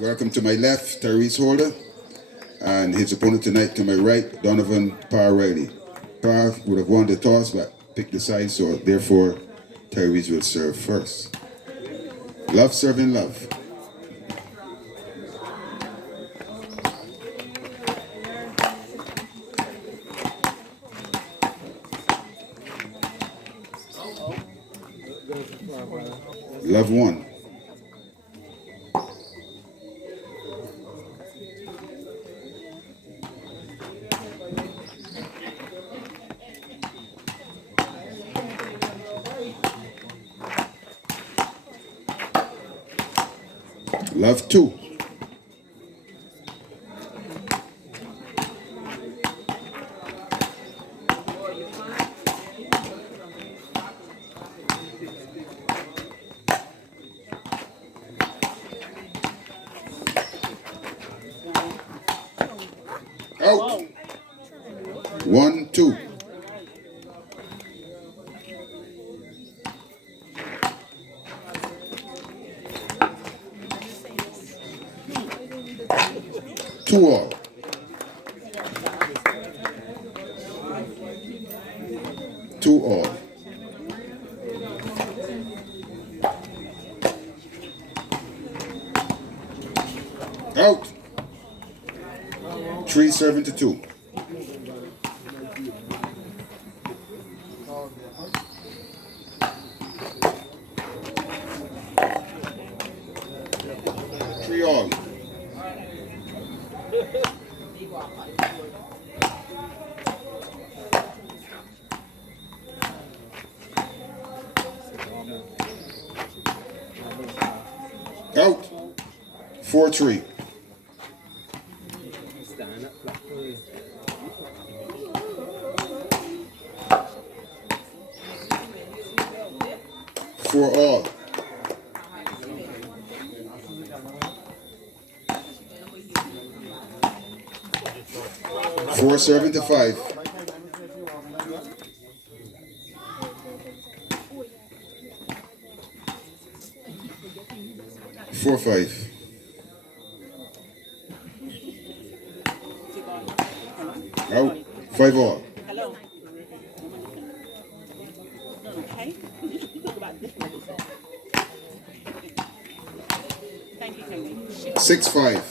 Welcome to my left, Tyrease holder, and his opponent tonight to my right, Donovan Riley. Par would have won the toss, but picked the side, so therefore Tyrease will serve first. Love serving love. Love one. Love two. Out. 1, 2. Two all. Two all. Out. 3 serving to 2. Three all. Out. 4-3. For all. 4 serving to 5. 4-5. Out. 5 all. Okay. 6-5.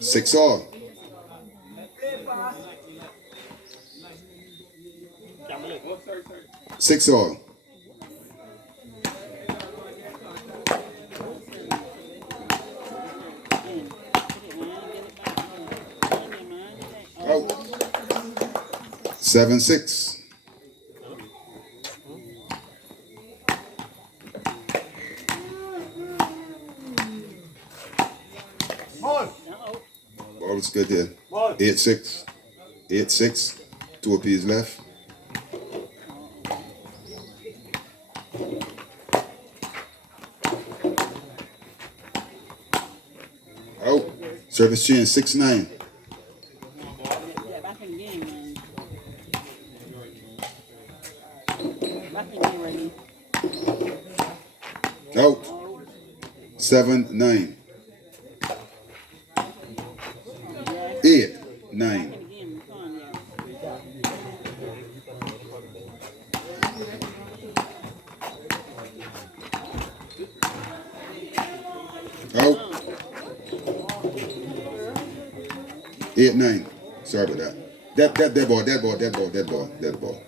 Six all. Six all. Out. 7-6. Ball was good there. 8-6. 8-6. 2 apiece left. Out. Service change 6-9. Back in the game, man. Back in the game, ready. Out. 7-9. 8-9. Out. 8-9. Sorry about that. That ball.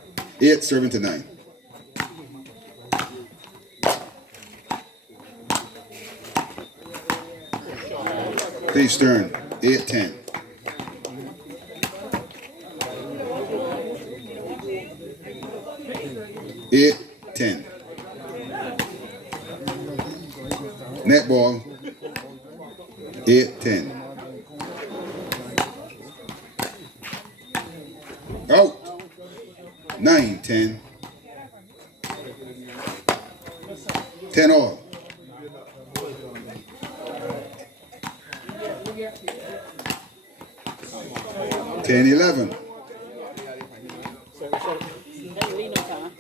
8 serving to 9. Please turn. 8-10. 8-10. Net ball. 8-10. Out. 9-10. 10 all. 10-11. Hey, lean no time.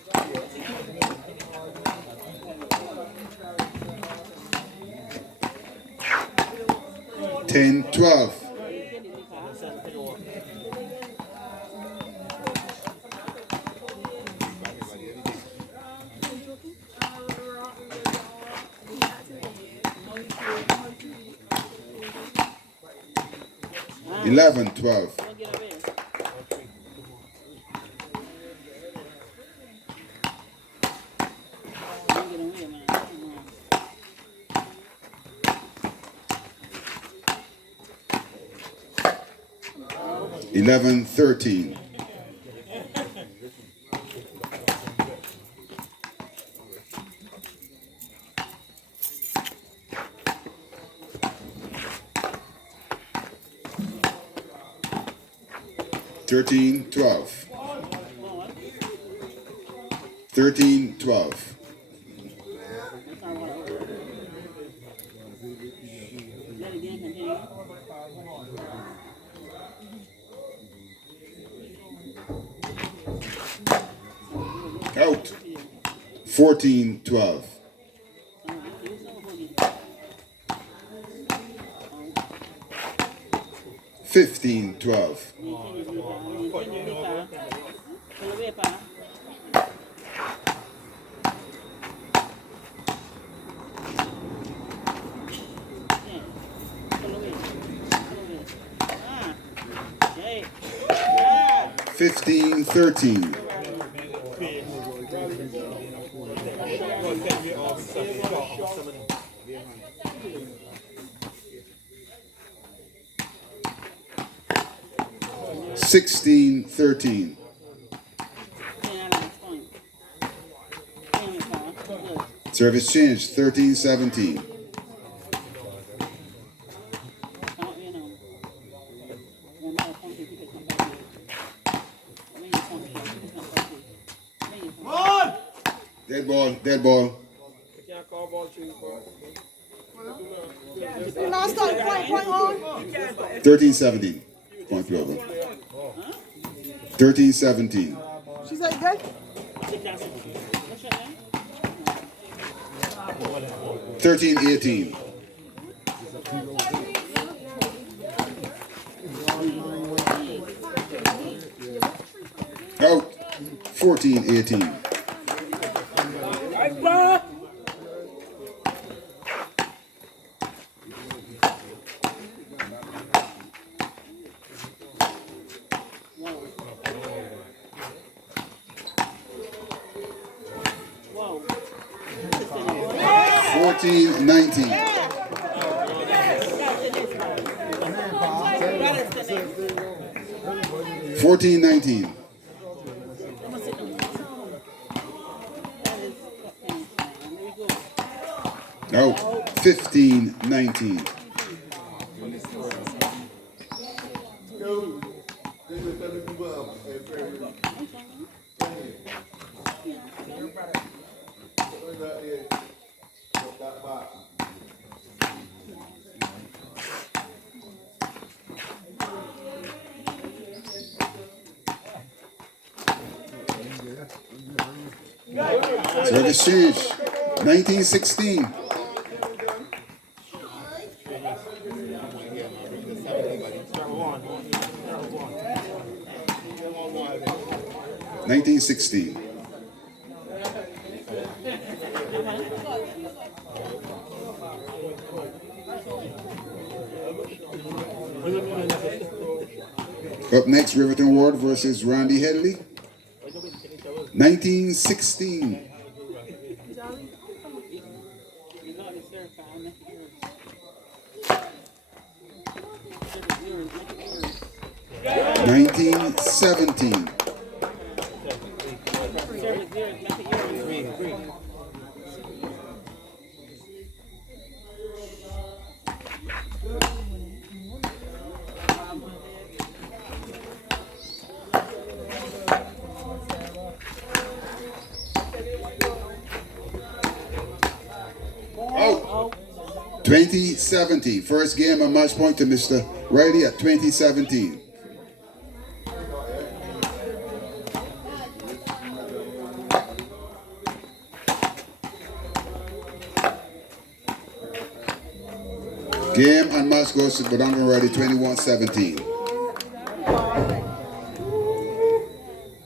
10-12. 11-12. 11-13. 13-12. 13-12. Out. 14-12. 15-12. 15-13. 16-13. Service change. 13-17. 'Dead ball. Dead ball. Last time, point on. 13-17. Point Global. 13-17. She said good. 13-18. Out. 14-18. Whoa. 14-19. 14-19. Out. 15-19. Service change. 19-16. 19-16. Up next, Riverton Ward versus Randy Headley. 19-16. 19-17. Out. 2017. First game and match point to Mr. Riley at 2017. Game and match goes to Donovan Riley 21-17.